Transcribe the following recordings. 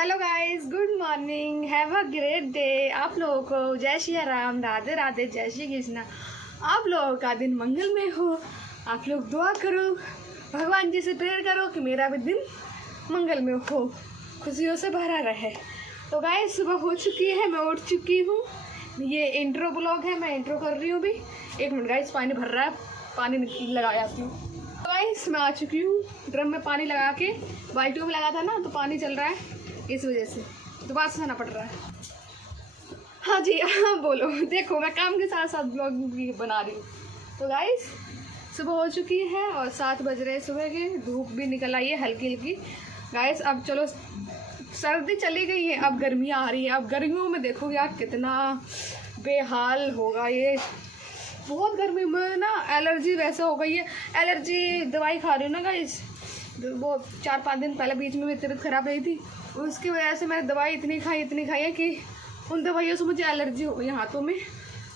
Hello guys, good morning, have a great day. आप लोगों को जय श्री राम, राधे राधे, जय श्री कृष्णा। आप लोगों का दिन मंगल में हो। आप लोग दुआ करो, भगवान जी से प्रेयर करो कि मेरा भी दिन मंगल में हो, खुशियों से भरा रहे। तो गाइस सुबह हो चुकी है, मैं उठ चुकी हूँ। ये इंट्रो ब्लॉग है, मैं इंट्रो कर रही हूँ अभी। एक मिनट गाइस, पानी भर रहा है, पानी लगा जाती हूँ। तो गाइस मैं आ चुकी हूँ। ड्रम में पानी लगा के बाल्टियों में लगा था ना, तो पानी चल रहा है, इस वजह से दोबारा से आना पड़ रहा है। हाँ जी, हाँ बोलो। देखो मैं काम के साथ साथ ब्लॉग भी बना रही हूँ। तो गाइस सुबह हो चुकी है और 7 बज रहे सुबह के। धूप भी निकल आई है हल्की हल्की। गाइस अब चलो, सर्दी चली गई है, अब गर्मियाँ आ रही है। अब गर्मियों में देखो यार कितना बेहाल होगा ये। बहुत गर्मी में ना एलर्जी वैसे हो गई है। एलर्जी दवाई खा रही हूँ ना गाइस, वो 4-5 दिन पहले बीच में मेरी तबीयत ख़राब रही थी, उसकी वजह से मैंने दवाई इतनी खाई है कि उन दवाइयों से मुझे एलर्जी हो गई हाथों में।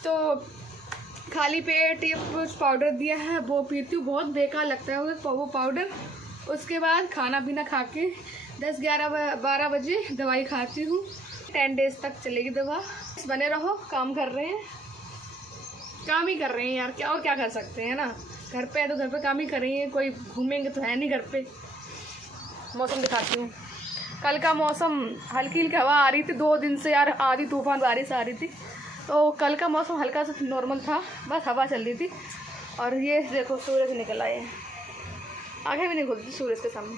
तो खाली पेट ये कुछ पाउडर दिया है, वो पीती हूँ, बहुत बेकार लगता है वो पाउडर। उसके बाद खाना पीना खा के 10-11-12 बजे दवाई खाती हूँ। 10 डेज़ तक चलेगी दवा। बने रहो, काम कर रहे हैं, काम ही कर रहे हैं यार, क्या और क्या कर सकते हैं ना। घर पे है तो घर पे काम ही कर रही हैं, कोई घूमेंगे तो है नहीं घर पे। मौसम दिखाती हूँ। कल का मौसम हल्की हल्की हवा आ रही थी 2 दिन से यार, आधी तूफान बारिश आ रही थी। तो कल का मौसम हल्का सा नॉर्मल था, बस हवा चल रही थी। और ये देखो सूरज निकल आए हैं, आंखें भी नहीं खुलती सूरज के सामने।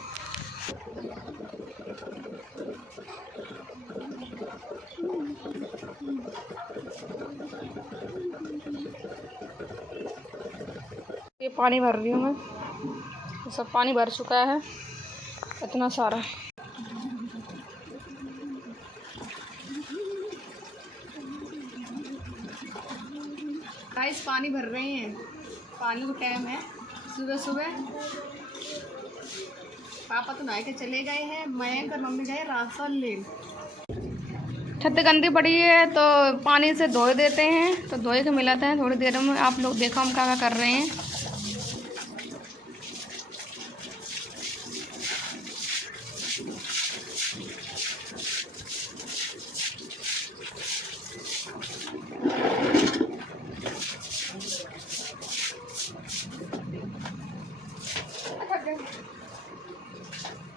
ये पानी भर रही हूँ मैं, ये सब पानी भर चुका है इतना सारा। गाइस पानी भर रहे हैं, पानी का टाइम है सुबह सुबह। पापा तो नहा के चले गए हैं, मैं और मम्मी गए राशन ले। छत गंदी पड़ी है तो पानी से धो देते हैं, तो धोए के मिलाते हैं थोड़ी देर में। आप लोग देखो हम क्या क्या कर रहे हैं।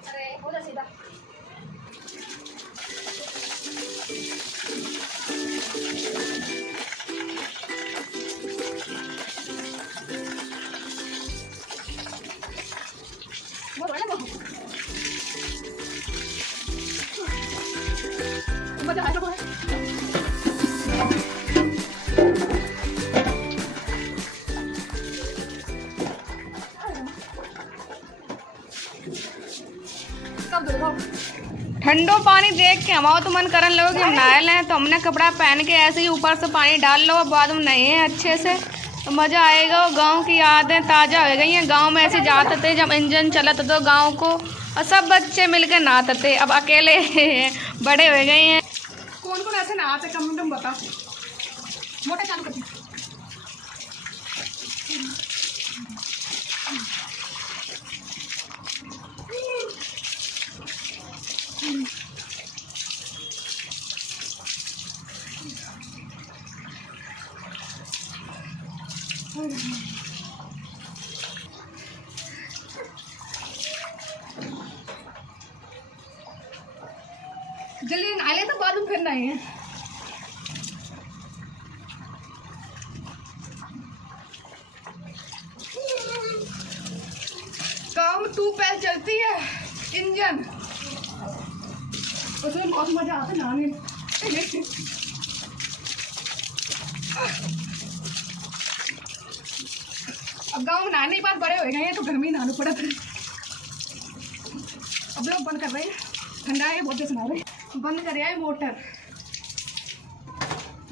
अरे हो जा सीधा। ठंडो पानी देख के हमारा तो मन करने लगे कि नहा लें, तो हमने कपड़ा पहन के ऐसे ही ऊपर से पानी डाल लो, बाद में नहाए अच्छे से तो मज़ा आएगा। गांव की यादें ताज़ा हो गई हैं। गांव में ऐसे जाते थे जब इंजन चलता तो गांव को, और सब बच्चे मिलकर नहाते थे। अब अकेले बड़े हो गए हैं। कौन कौन ऐसे नहाते कम तुम बताओ। मोटा चालू करती जल्दी नहा ले तो बाद में फिर नहाए। गाँव में 2 पैर चलती है इंजन, उसमें बहुत मजा आता है नहाने। अब गाँव में नहाने के बाद बड़े हो गए हैं तो घर में ही नहाना पड़ा था। अब लोग बंद कर रहे हैं, ठंडा है बहुत देर नहा रहे। बंद कर है मोटर,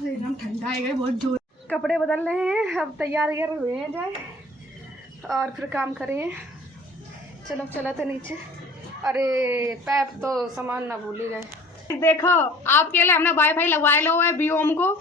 एकदम ठंडा है बहुत जोर। कपड़े बदल रहे हैं, अब तैयार हुए हैं जाए और फिर काम करें। चलो चलाते नीचे। अरे पैप तो सामान ना भूल ही गए। देखो आपके लिए हमने वाईफाई लगवाए लो है बीओम को,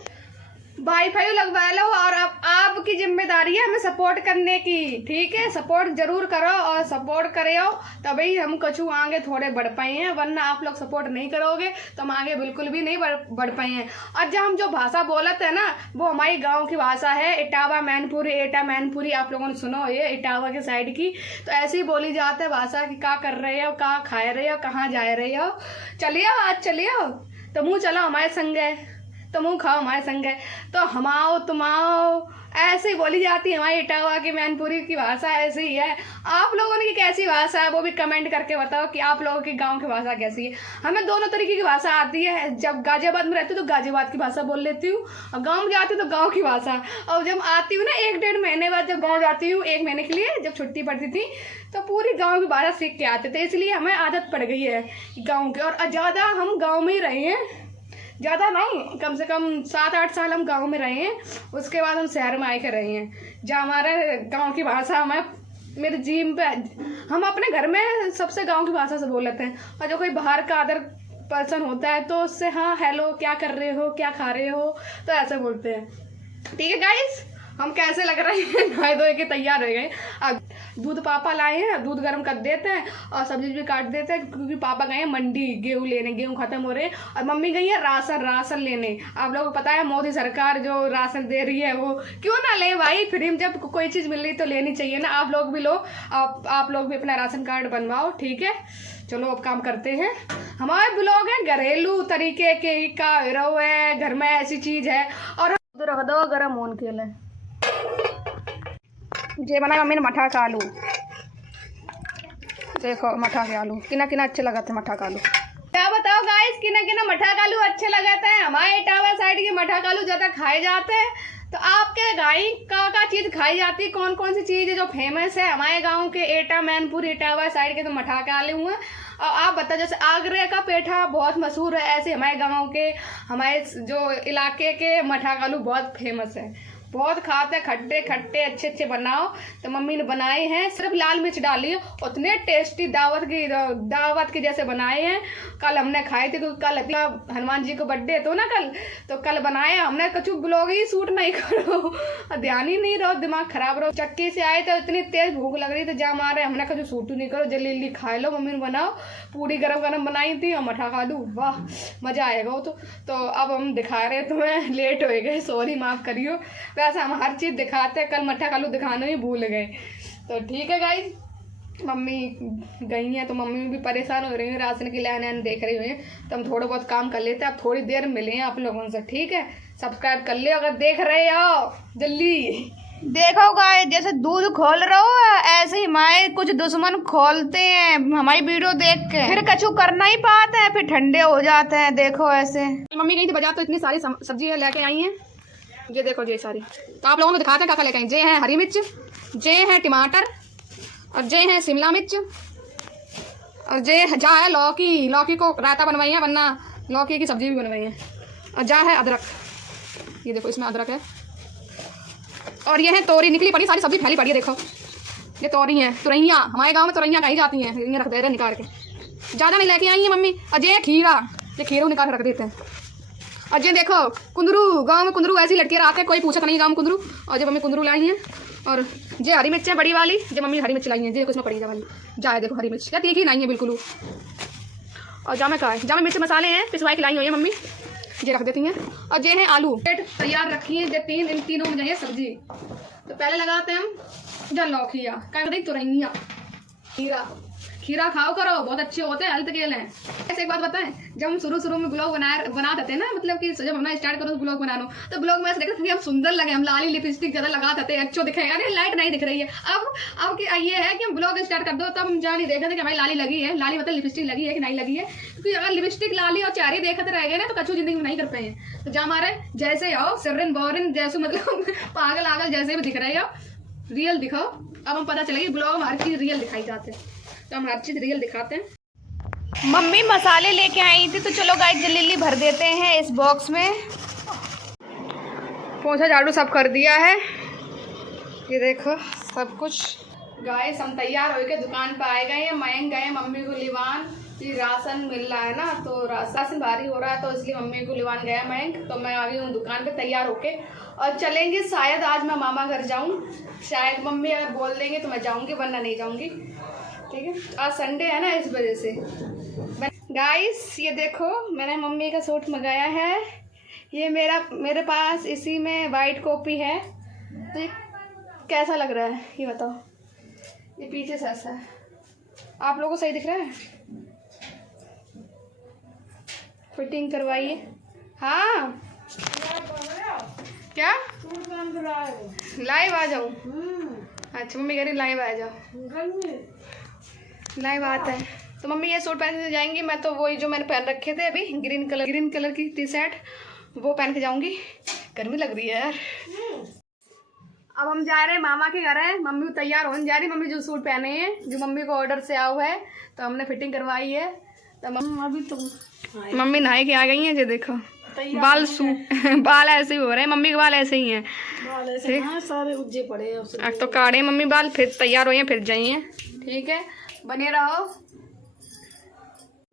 वाईफाई लगवा लो। और अब आपकी जिम्मेदारी है हमें सपोर्ट करने की, ठीक है? सपोर्ट जरूर करो और सपोर्ट करो तभी हम कछु आगे थोड़े बढ़ पाए हैं, वरना आप लोग सपोर्ट नहीं करोगे तो हम आगे बिल्कुल भी नहीं बढ़ पाए हैं। और जब हम जो भाषा बोलते हैं ना वो हमारी गांव की भाषा है, इटावा मैनपुरी, एटा मैनपुरी। आप लोगों ने सुनो ये इटावा के साइड की, तो ऐसे ही बोली जाती है भाषा की। क्या कर रहे हो, क्या खाए रहे हो, कहाँ जा रहे हो, चलिए आज चलिए तो मुँह चलो हमारे संगे, तो मुँह खाओ हमारे संगे, तो हम आओ तुम आओ, ऐसे ही बोली जाती है हमारी इटावा की मैनपुरी की भाषा। ऐसी ही है। आप लोगों की कैसी भाषा है वो भी कमेंट करके बताओ कि आप लोगों की गांव की भाषा कैसी है। हमें दोनों तरीके की भाषा आती है। जब गाजियाबाद में रहती हूँ तो गाजियाबाद की भाषा बोल लेती हूँ, और गाँव में जाती हूँ तो गाँव की भाषा। और जब आती हूँ ना 1-1.5 महीने बाद, जब गाँव जाती हूँ 1 महीने के लिए, जब छुट्टी पड़ती थी तो पूरी गाँव की भाषा सीख के आते थे। इसलिए हमें आदत पड़ गई है गाँव की। और ज़्यादा हम गाँव में ही रहे हैं, ज़्यादा नहीं, कम से कम 7-8 साल हम गांव में रहे हैं। उसके बाद हम शहर में आके रहे हैं, जहाँ हमारे गांव की भाषा हमें मेरे जीम पे, हम अपने घर में सबसे गांव की भाषा से बोल लेते हैं। और जो कोई बाहर का अदर पर्सन होता है तो उससे हाँ हेलो, क्या कर रहे हो, क्या खा रहे हो, तो ऐसे बोलते हैं। ठीक है गाइस, हम कैसे लग रहे हैं, नहाए धोए के तैयार हो गए। अब दूध पापा लाए हैं, दूध गर्म कर देते हैं और सब्जी भी काट देते हैं, क्योंकि पापा गए हैं मंडी गेहूँ लेने, गेहूँ खत्म हो रहे हैं। और मम्मी गई है राशन लेने। आप लोगों को पता है मोदी सरकार जो राशन दे रही है वो क्यों ना ले भाई, फ्री में जब कोई चीज़ मिल रही तो लेनी चाहिए ना। आप लोग भी लो, आप लोग भी अपना राशन कार्ड बनवाओ, ठीक है? चलो अब काम करते हैं। हमारे ब्लॉग हैं घरेलू तरीके के, का है घर में ऐसी चीज़ है। और रख दो गरम होने के लिए। जे बनाया मम्मी ने मठा का आलू, देखो मठा के आलू किना किना अच्छे लगाते हैं। मठा का आलू क्या बताओ गाइस, किना किना मठा का आलू अच्छे लगाते हैं। हमारे इटावा साइड के मठा का आलू ज़्यादा खाए जाते हैं। तो आपके गाई का चीज़ खाई जाती है, कौन कौन सी चीज़ है जो फेमस है हमारे गांव के एटा मैनपुर इटावा साइड के? तो मठा के आलू हुए। और आप बताओ, जैसे आगरे का पेठा बहुत मशहूर है, ऐसे हमारे गांव के, हमारे जो इलाके के मठा का आलू बहुत फेमस है, बहुत खाते हैं। खट्टे खट्टे अच्छे अच्छे बनाओ। तो मम्मी ने बनाए हैं, सिर्फ लाल मिर्च डाली है, उतने टेस्टी दावत के जैसे बनाए हैं। कल हमने खाए थे, क्योंकि कल हनुमान जी को बर्थडे तो ना कल, तो कल बनाए हमने। कछु ब्लॉग ही शूट नहीं करो, ध्यान ही नहीं रहो, दिमाग खराब रहो। चक्की से आए तो इतनी तेज भूख लग रही थी, जा मारे हमने कछु शूट नहीं करो, जल्दी जल्दी खा लो। मम्मी ने बनाओ, पूरी गरम गरम बनाई थी और मठा खा लूँ, वाह मज़ा आएगा वो तो अब हम दिखा रहे हैं तुम्हें, लेट हो गए, सॉरी माफ़ करियो। वैसे हम हर चीज़ दिखाते हैं, कल मठा कालू दिखाना ही भूल गए। तो ठीक है गाइस, मम्मी गई हैं तो मम्मी भी परेशान हो रही है, राशन की लाइन देख रही हुई हैं। तो हम थोड़ा बहुत काम कर लेते हैं, अब थोड़ी देर मिले हैं आप लोगों से, ठीक है? सब्सक्राइब कर ले अगर देख रहे हो, जल्दी देखो गाइस। जैसे दूध खोल रहे हो ऐसे ही हमारे कुछ दुश्मन खोलते हैं हमारी वीडियो देख के, फिर कछु करना ही पाते हैं, फिर ठंडे हो जाते हैं। देखो ऐसे मम्मी गई थी बाजार, तो इतनी सारी सब्जी लेके आई हैं। ये देखो ये सारी, तो आप लोगों को दिखाते हैं क्या लेके आई। जे है हरी मिर्च, जे है टमाटर, और जे है शिमला मिर्च, और जे जा है लौकी। लौकी को रायता बनवाई है, वरना लौकी की सब्जी भी बनवाई है। और जा है अदरक, ये देखो इसमें अदरक है। और ये है तोरी, निकली पड़ी सारी सब्जी फैली पड़ी है, देखो ये तोरी है, तुरैया, हमारे गांव में तुरैया कही जाती हैं। ये रख दे रहे निकाल के, ज़्यादा नहीं लेके आई है मम्मी। और ये खीरा, ये खीरा निकाल के रख देते हैं। और ये देखो कुंदरू, गांव में कुंदरू ऐसी लड़कियाँ आते हैं, कोई पूछा नहीं गांव में कुंदरू। और जो मम्मी कुंदरू लाई हैं। और ये हरी मिर्च है बड़ी वाली, जो मम्मी हरी मिर्च लाई है, देखो इसमें पड़ी जा वाली जाए, देखो हरी मिर्च क्या तीखी नहीं है बिल्कुल। और जामे का है, जामे मिर्च मसाले हैं, पिसवाई की लाई हुई है मम्मी, ये रख देती हैं। और ये है आलू प्लेट तैयार रखी है, जो इन तीनों में जाइए सब्जी। तो पहले लगाते हैं हम जो लौकिया, क्या कहते हैं तुरैया, खीरा। खीरा खाओ करो, बहुत अच्छे होते हैं, हेल्थ के लिए। ऐसे एक बात बताएं, जब हम शुरू में ब्लॉग बनाते थे ना, मतलब कि जब हमने स्टार्ट करो तो ब्लॉग बनाना, तो ब्लॉग में ऐसे देखते थे हम सुंदर लगे, हम लाली लिपस्टिक ज़्यादा लगाते थे, अच्छे दिखेगा। अरे लाइट नहीं दिख रही है। अब ये है कि हम ब्लॉग स्टार्ट कर दो, तब हम जहाँ नहीं देखते थे कि हमारी लाली लगी है, लाली मतलब लिपस्टिक लगी है कि नहीं लगी है। क्योंकि अगर लिपस्टिक लाली और चेहरे देखते रह गए ना तो कछु जिंदगी में नहीं कर पाए। तो जहाँ हमारे जैसे हो सिरन बोरिन जैसे, मतलब पागल आगल जैसे भी दिख रहे हो, रियल दिखाओ। अब हम पता चलेगी ब्लॉग में हर चीज़ रियल दिखाई जाते हैं, तो हम हर चीज़ रियल दिखाते हैं। मम्मी मसाले लेके आई थी, तो चलो गाइस जल्दी जल्दी भर देते हैं इस बॉक्स में। पोंछा झाड़ू सब कर दिया है, ये देखो सब कुछ। गाइस हम तैयार होके दुकान पे आए गए हैं, मयंक गए मम्मी को लिवान, जी राशन मिल रहा है ना, तो राशन भारी हो रहा है, तो इसलिए मम्मी को लेवान गया बैंक। तो मैं आ गई हूँ दुकान पे तैयार होके, और चलेंगे शायद आज मैं मामा घर जाऊँ। शायद मम्मी अगर बोल देंगे तो मैं जाऊँगी, वरना नहीं जाऊँगी। ठीक है, आज संडे है ना, इस वजह से। गाइस ये देखो, मैंने मम्मी का सूट मंगाया है। ये मेरे पास इसी में वाइट कॉपी है। तो ये कैसा लग रहा है ये बताओ। ये पीछे से ऐसा है, आप लोगों को सही दिख रहा है? फिटिंग करवाइए। हाँ क्या लाइव आ जाऊँ? अच्छा मम्मी कह रही लाइव आ जाओ। लाइव आता है तो मम्मी ये सूट पहन के जाएंगी। मैं तो वही जो मैंने पहन रखे थे अभी, ग्रीन कलर की टी शर्ट, वो पहन के जाऊंगी। गर्मी लग रही है यार। अब हम जा रहे हैं मामा के घर है। मम्मी तैयार होने जा रही। मम्मी जो सूट पहने हैं, जो मम्मी को ऑर्डर से आया हुआ है, तो हमने फिटिंग करवाई है। तो अभी तो मम्मी नहाए के आ गई हैं। जो देखो बाल बाल ऐसे ही हो रहे हैं, मम्मी के बाल ऐसे ही हैं, सारे उज्जे पड़े हैं। अब तो काटे मम्मी बाल, फिर तैयार हो फिर जाइए। ठीक है, बने रहो,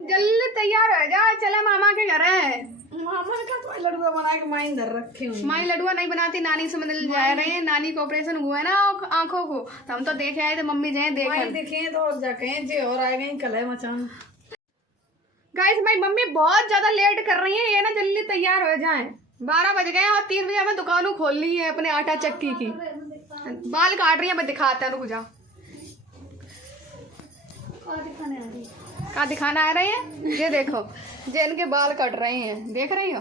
जल्दी तैयार हो जा, चले मामा के घर है। मामा का तो लड़ुआ बना के माई धर रखे हूँ। माई लड़ुआ नहीं बनाती, नानी से मिलने जा रहे हैं। नानी को ऑपरेशन हुआ है ना आंखों को, तो हम तो देखे आए थे। मम्मी जाए देखे तो और जाके जे और आ गई कल है मचान। गाइस भाई मम्मी बहुत ज्यादा लेट कर रही है, ये ना जल्दी तैयार हो जाए। 12 बज गए और 3 बजे हमें दुकान खोल ली है अपने आटा चक्की की। बाल काट रही है, मैं दिखाता है, रुक जाओ। कहाँ दिखाना आ रही है? ये देखो, ये इनके बाल कट रहे हैं, देख रही हो?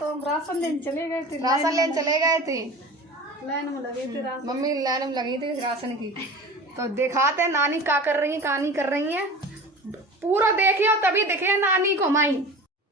तो हम राशन लेने चले गए थे। लाइन में लगे थे। मम्मी लाइन में लगी थी राशन की। तो दिखाते हैं नानी क्या कर रही है, क्या नहीं कर रही है। पूरा देखिए तभी दिखे नानी को माई।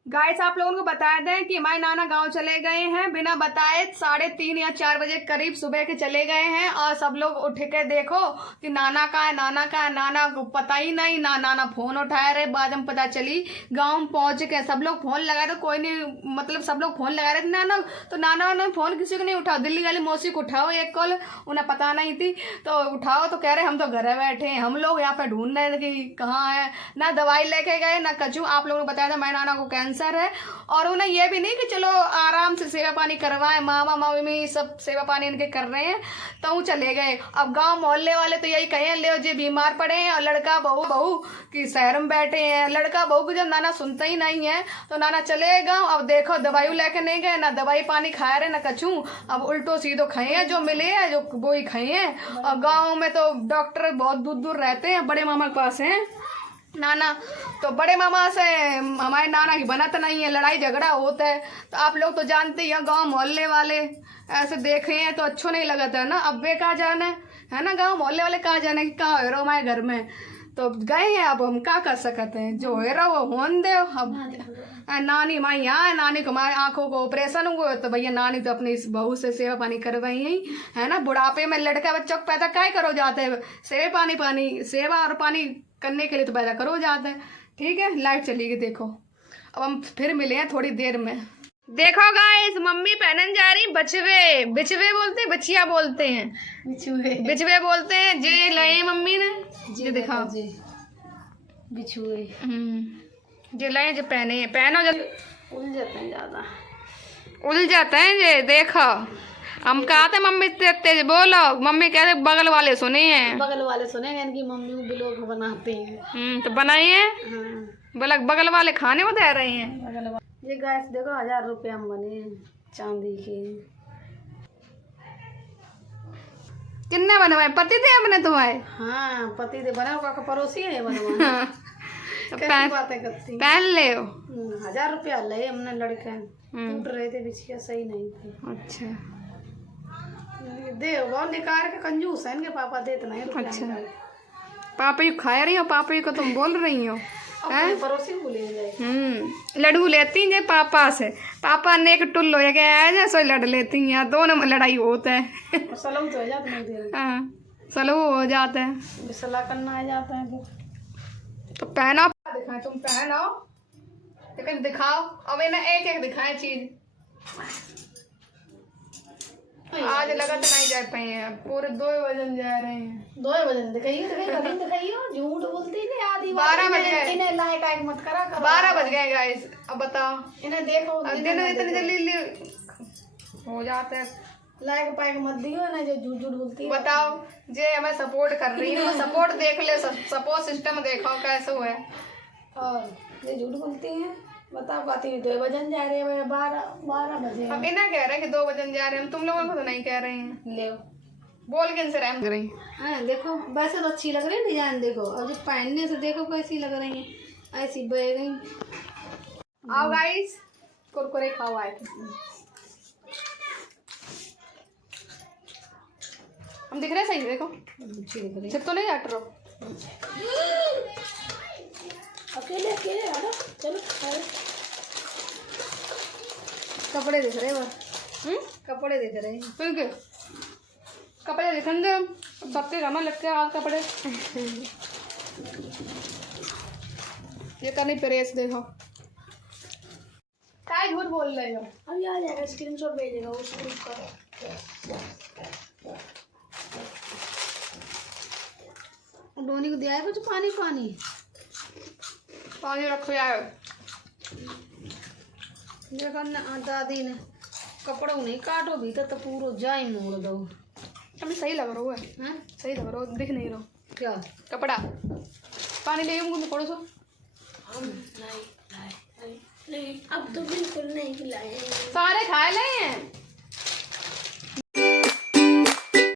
गाइस आप लोगों को बता दें कि हमारे नाना गांव चले गए हैं बिना बताए। 3:30 या 4 बजे करीब सुबह के चले गए हैं। और सब लोग उठ के देखो कि नाना का है, नाना का है। नाना को पता ही नहीं, ना नाना फोन उठाए रहे। बाद में पता चली गांव में पहुंच के सब लोग फोन लगाए थे, कोई नहीं, मतलब सब लोग फोन लगा रहे थे नाना। तो नाना ने फोन किसी को नहीं उठाओ। दिल्ली वाली मौसी को उठाओ एक कॉल, उन्हें पता नहीं थी तो उठाओ। तो कह रहे हम तो घर बैठे हैं, हम लोग यहाँ पे ढूंढ रहे थे कि कहाँ है। ना दवाई लेके गए ना कचू। आप लोगों को बताया था मेरे नाना को कैंसर है, और उन्हें ये भी नहीं कि चलो आराम से सेवा पानी करवाएं। मामा मामी सब सेवा पानी इनके कर रहे हैं, तो वो चले गए। अब गांव मोहल्ले वाले तो यही कहे ले जो बीमार पड़े हैं, और लड़का बहू की शहर में बैठे हैं। लड़का बहू को जब नाना सुनता ही नहीं है तो नाना चले गाँव। अब देखो दवाई लेके नहीं गए, ना दवाई पानी खाए रहे ना कछू। अब उल्टो सीधो खाए हैं, जो मिले हैं जो वो ही खाए हैं। और गाँव में तो डॉक्टर बहुत दूर दूर रहते हैं, बड़े मामा के पास हैं नाना। तो बड़े मामा से हमारे नाना की बनत नहीं है, लड़ाई झगड़ा होता है। तो आप लोग तो जानते ही हैं, गांव मोहल्ले वाले ऐसे देखे हैं तो अच्छो नहीं लगता है ना। अब वे कहाँ जाना है ना, गांव मोहल्ले वाले कहाँ जाना कि कहाँ हो रहा हमारे घर में। तो गए हैं, अब हम क्या कर सकते हैं, जो हो रहा वो होन दे। अब नानी माई यहाँ है, नानी को हमारे आंखों को ऑपरेशन हुआ, तो भैया नानी तो अपनी इस बहू से सेवा पानी करवाई है ना। बुढ़ापे में लड़का बच्चों को पैदा क्या करो जाते हैं, सेवा और पानी करने के लिए तो पैदा करो जाते हैं। ठीक है, लाइट चली गई देखो। अब हम फिर मिले हैं थोड़ी देर में। देखो गाइस मम्मी पहनन जा रही बचवे। बिचवे बोलते हैं, बचिया बोलते हैं, बिचवे बोलते हैं। जे लाए मम्मी ने, जे दिखाओ बिछुए जे लाए, जो पहने हैं। पहनो जब उल जाते हैं, ज्यादा उल जाते हैं। जे देखो हम कहा थे मम्मी तेज बोलो, मम्मी कहते बगल वाले सुने हैं। बगल वाले सुने इनकी मम्मी ब्लॉग बनाते हैं। तो बनाइए। हाँ। बगल वाले खाने बता रहे हैं। बगल वाले ये गैस देखो 1000 रुपया में बने चांदी के। कितने बनवाए? पति थे अपने तुम्हारे? हाँ पति थे बना, का पड़ोसी है बनवा। बातें करती पहन ले। 1000 रुपया ले हमने लड़के, टूट रहे थे बिछिया, सही नहीं थे। अच्छा दे बहुत निकाल के कंजूस है इनके पापा, देते नहीं रुपया। अच्छा पापा यू खा रही हो, पापा को तुम बोल रही हो? पड़ोसी को ले जाए। लड़ू लेती हैं पापा से। पापा ने एक टुल्लो है सो लड़ लेती हैं, दोनों में लड़ाई होता है। सलम तो हो जाता है। हाँ सलू हो जाता है, सलाह करना आ जाता है। तो पहना दिखाए, तुम पहनो लेकिन दिखाओ। अब इन्हें एक एक दिखाए चीज। आज लगा तो नहीं जा पाए हैं, पूरे 2 वजन जा रहे हैं। 2 बजे दिखाइए झूठ बोलती नहीं आधी 12 बज गए। इन्हें लाइक आइक मत करा करो। 12 बज गए गाइस। अब बताओ, इन्हें देखो अब दिन इतनी जल्दी हो जाते हैं। लाइक पाइक मत दियो ना जो झूठ झूठ बोलती है। बताओ जे हमें सपोर्ट कर रही है, सपोर्ट देख ले, सपोर्ट सिस्टम देखो कैसे हुआ है। और ये झूठ बोलती हैं। बताओ बाती 2 बजन जा रहे हैं, 12 बजे अब इन्हें कह रहे हैं कि 2 बजन जा रहे हैं, हम तुम लोगों को तो नहीं कह रहे हैं। ले बोल के इनसे रहम कर रही। हाँ देखो वैसे तो अच्छी लग रही है डिजाइन, देखो और जो पहनने से देखो कैसी लग रही है, ऐसी बह गई। आओ गाइस, कुरकुरे खाओ आए थे। हम दिख रहे सही, देखो अच्छी लग रही सिर्फ तो नहीं हट रहा। अकेले अकेले आ जाओ, चलो कपड़े दिख रहे हैं, कपड़े दिख रहे हैं। फिर कपड़े दिखन दे, सबके घर में लगते हैं आज कपड़े। ये करनी प्रेस देखो, क्या झूठ बोल रहे हो। अभी आ जाएगा, स्क्रीनशॉट भेजेगा उस ग्रुप का। डोनी को दिया है कुछ पानी पानी रखो यार। देखो ना दादी ने कपड़ों नहीं काटो भी तो पूरा जाई मोड़ दो। अभी सही लग रहा है, हैं सही लग रहा है, दिख नहीं रहा क्या कपड़ा। पानी ले मुझे थोड़ा सा। नहीं अब तो बिल्कुल नहीं खिलाए। सारे खाए ले हैं।